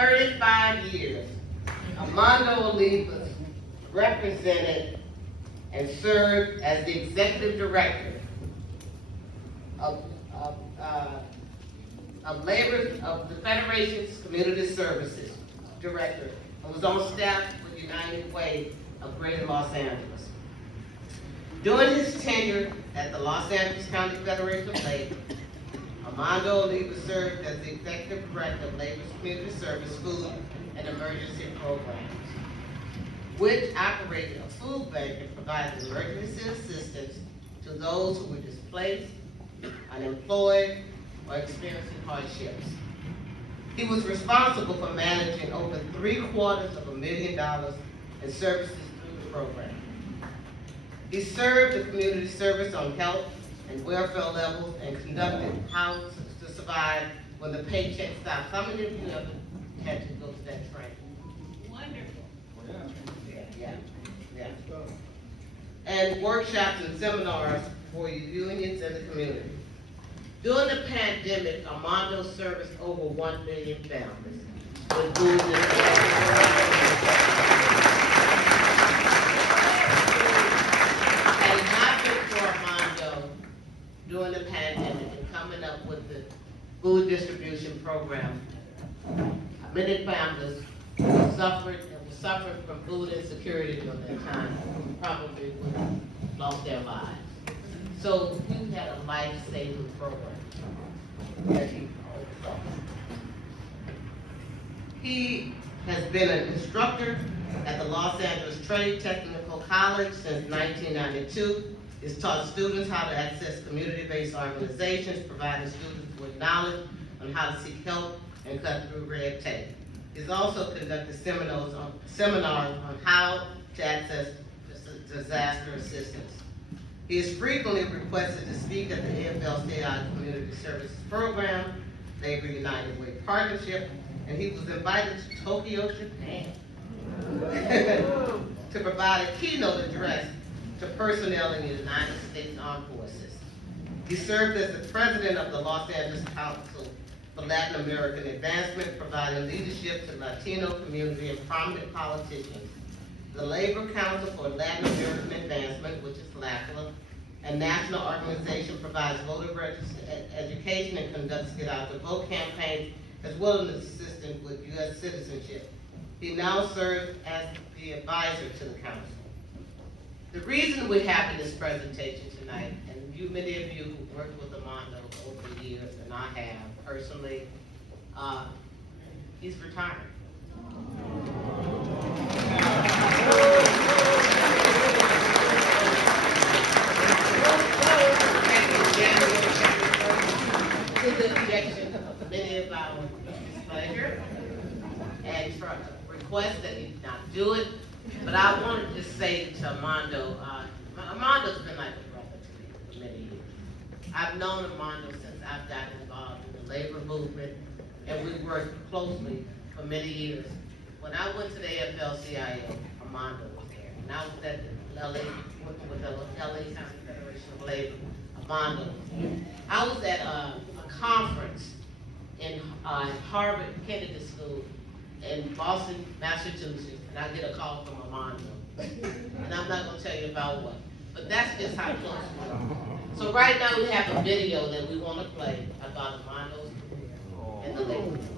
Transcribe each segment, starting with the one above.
35 years, Armando Olivas represented and served as the executive director of, of, uh, of the Federation's Community Services Director, and was on staff with United Way of Greater Los Angeles. During his tenure at the Los Angeles County Federation of Labor, Armando Olivas served as the Executive Director of Labor's Community Service Food and Emergency Programs, which operated a food bank and provided emergency assistance to those who were displaced, unemployed, or experiencing hardships. He was responsible for managing over $750,000 in services through the program. He served the community service on health and welfare levels and conducted How to Survive When the Paycheck Stops. How many of you ever had to go to that training? Wonderful. Yeah. And workshops and seminars for unions and the community. During the pandemic, Armando serviced over 1 million families with food Had it not been for Armando during the pandemic and coming up with the food distribution program, many families suffered from food insecurity during that time, probably would have lost their lives. So he had a life-saving program that he oversaw. He has been an instructor at the Los Angeles Trade Technical College since 1992. He's taught students how to access community-based organizations, providing students with knowledge on how to seek help and cut through red tape. He's also conducted seminars on how to access disaster assistance. He is frequently requested to speak at the AFL-CIO Community Services Program, Labor United Way Partnership, and he was invited to Tokyo, Japan, to provide a keynote address to personnel in the United States Armed Forces. He served as the president of the Los Angeles Council for Latin American Advancement, providing leadership to Latino community and prominent politicians. The Labor Council for Latin American Advancement, which is LACLA, a national organization, provides voter education and conducts Get Out the Vote campaigns, as well as assistance with U.S. citizenship. He now serves as the advisor to the council. The reason we're having this presentation tonight, and many of you who worked with Armando over the years, and I have personally, he's retiring. To the objection of many of our displeasure and for request that he not do it, but I wanted to say to Armando, Armando's been like a brother to me for many years. I've known Armando since I've gotten involved in the labor movement, and we worked closely for many years. When I went to the AFL-CIO, Armando was there, and I was at the LA, working with the LA County Federation of Labor. Armando was there. I was at a conference in Harvard Kennedy School in Boston, Massachusetts, and I get a call from Armando. And I'm not gonna tell you about what, but that's just how close we are. So right now we have a video that we wanna play about Armando's career in the labor movement.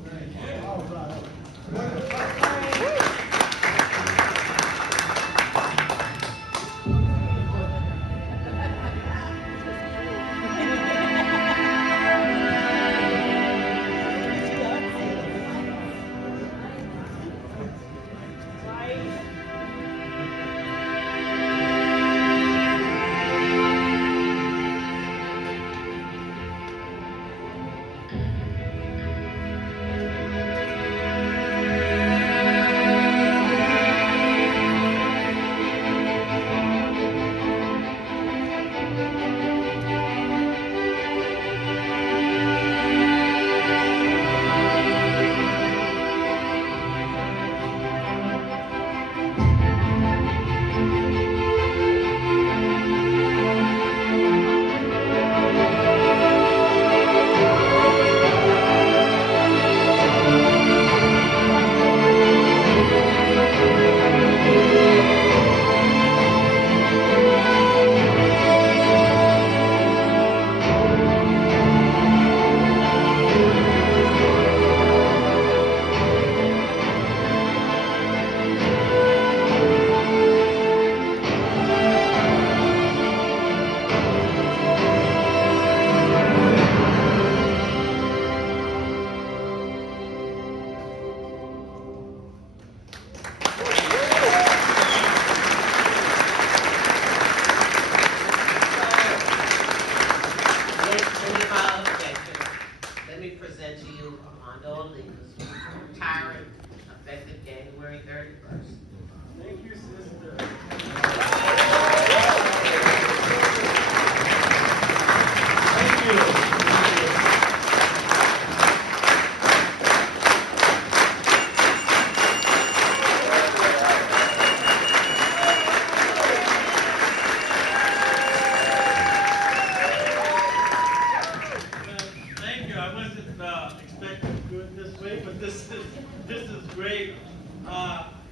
this is great.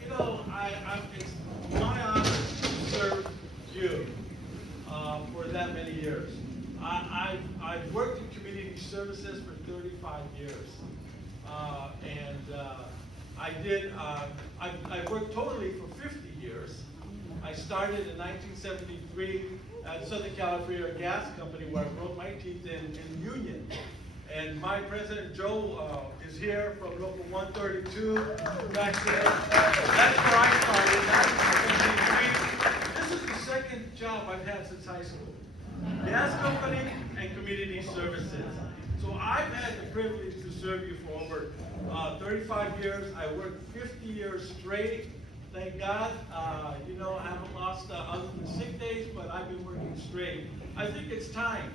It's my honor to serve you for that many years. I've worked in community services for 35 years, I've worked totally for 50 years. I started in 1973 at Southern California Gas Company, where I broke my teeth in Union. And my president, Joe, is here from Local 132 back there. That's where I started, 1973. This is the second job I've had since high school. Gas company and community services. So I've had the privilege to serve you for over 35 years. I worked 50 years straight. Thank God, I haven't lost other than sick days, but I've been working straight. I think it's time.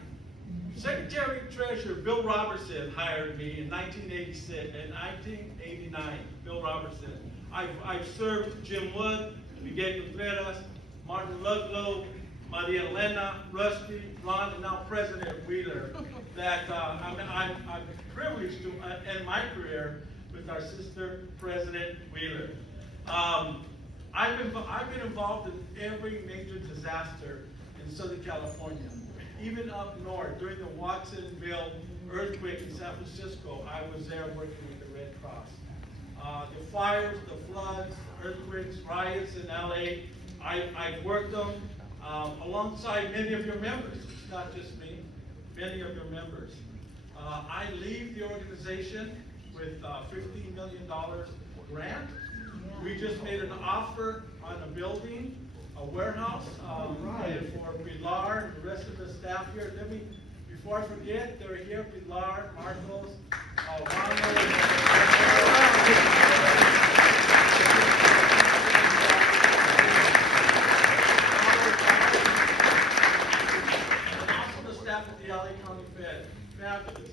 Secretary Treasurer Bill Robertson hired me in 1989, Bill Robertson. I've served Jim Wood, Miguel Contreras, Martin Ludlow, Maria Elena, Rusty, Ron, and now President Wheeler. That I'm privileged to end my career with our sister, President Wheeler. I've been involved in every major disaster in Southern California. Even up north, during the Watsonville earthquake in San Francisco, I was there working with the Red Cross. The fires, the floods, earthquakes, riots in LA, I've worked them alongside many of your members. It's not just me, many of your members. I leave the organization with $15 million grant. We just made an offer on a building, a warehouse, and for Pilar and the rest of the staff here. Before I forget, they're here, Pilar, Marcos, Ronald, and also the staff at the LA County Fed. Fabulous,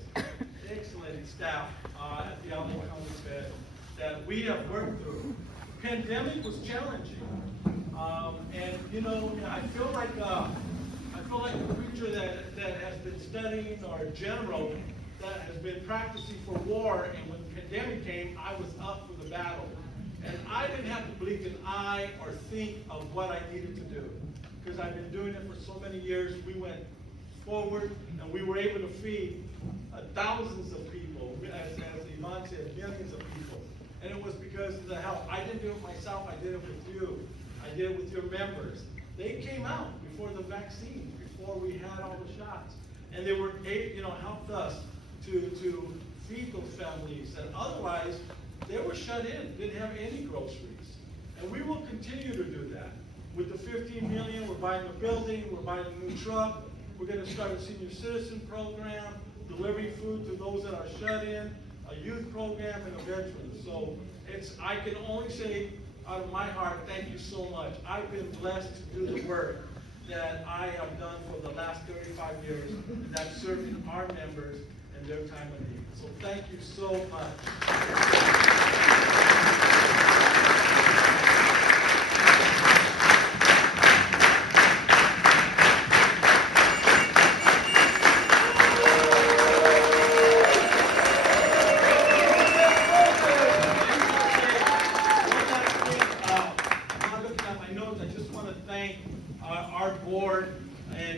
excellent staff at the LA County Fed that we have worked through. Pandemic was challenging, and I feel like a preacher that has been studying, or a general that has been practicing for war. And when the pandemic came, I was up for the battle, and I didn't have to blink an eye or think of what I needed to do, because I've been doing it for so many years. We went forward, and we were able to feed thousands of people, as Ivan said, millions of people. And it was because of the help. I didn't do it myself, I did it with you. I did it with your members. They came out before the vaccine, before we had all the shots. And they were, helped us to feed those families. And otherwise, they were shut in, didn't have any groceries. And we will continue to do that. With the $15 million, we're buying a building, we're buying a new truck, we're gonna start a senior citizen program, delivering food to those that are shut in, a youth program, and a veteran. So I can only say out of my heart, thank you so much. I've been blessed to do the work that I have done for the last 35 years, and that's serving our members in their time of need. So thank you so much.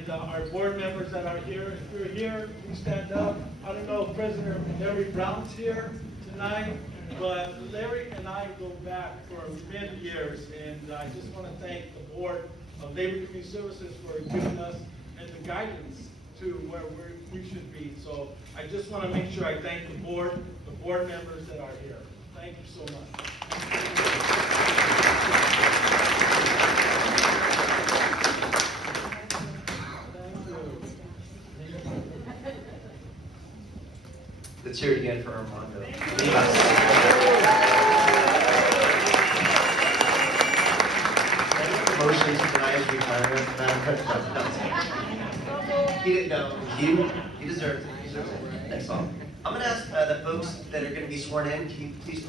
Our board members that are here. If you're here, please stand up. I don't know if President Larry Brown's here tonight, but Larry and I go back for many years, and I just want to thank the Board of Labor and Community Services for giving us and the guidance to where we should be. So I just want to make sure I thank the board members that are here. Thank you so much. Let's hear it again for Armando Olivas. Motion to deny his retirement, Madam President. He didn't know. He deserves it. He deserves it. Next song. I'm going to ask the folks that are going to be sworn in, can you please